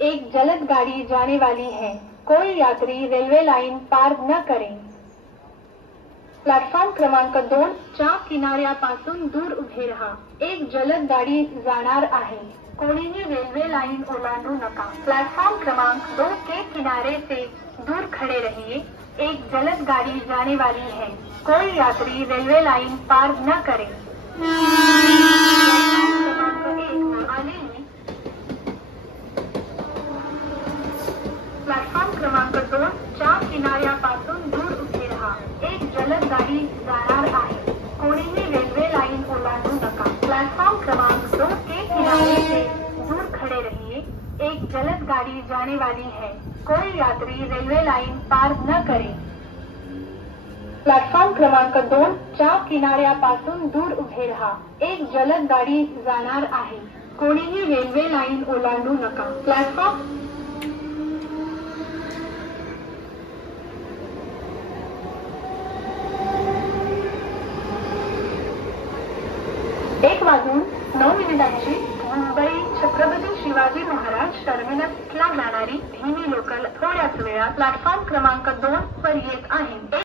एक जलद गाड़ी जाने वाली है, कोई यात्री रेल्वे लाइन पार न करें। प्लॅटफॉर्म क्रमांक 2 च्या किनाऱ्यापासून दूर उभे राहा, एक जलद गाड़ी जाणार आहे, कोणीही रेल्वे लाइन ओलांडू नका। प्लेटफॉर्म क्रमांक 2 के किनारे से दूर खड़े रहिए, एक जलद गाड़ी जाने वाली है, कोई यात्री रेल्वे लाइन पार न करें। प्लॅटफॉर्म क्रमांक 2 च्या किनाऱ्यापासून दूर उभे राहा, एक जलद गाड़ी जाणार आहे, कोणीही रेल्वे लाइन ओलांडू नका। प्लेटफॉर्म क्रमांक 2 के किनारे से दूर खड़े रहिए, एक जलद गाड़ी जाने वाली है, कोई यात्री रेल्वे लाइन पार न करे। प्लॅटफॉर्म क्रमांक 2 च्या किनाऱ्यापासून दूर उभे राहा, एक जलद गाड़ी जाणार आहे, कोणीही रेल्वे लाइन ओलांडू नका। प्लॅटफॉर्म 1:09 मुंबई छत्रपती शिवाजी महाराज टर्मिनसला जाणारी धीमी लोकल थोड्याच वेळात प्लॅटफॉर्म क्रमांक 2 वर येत आहे।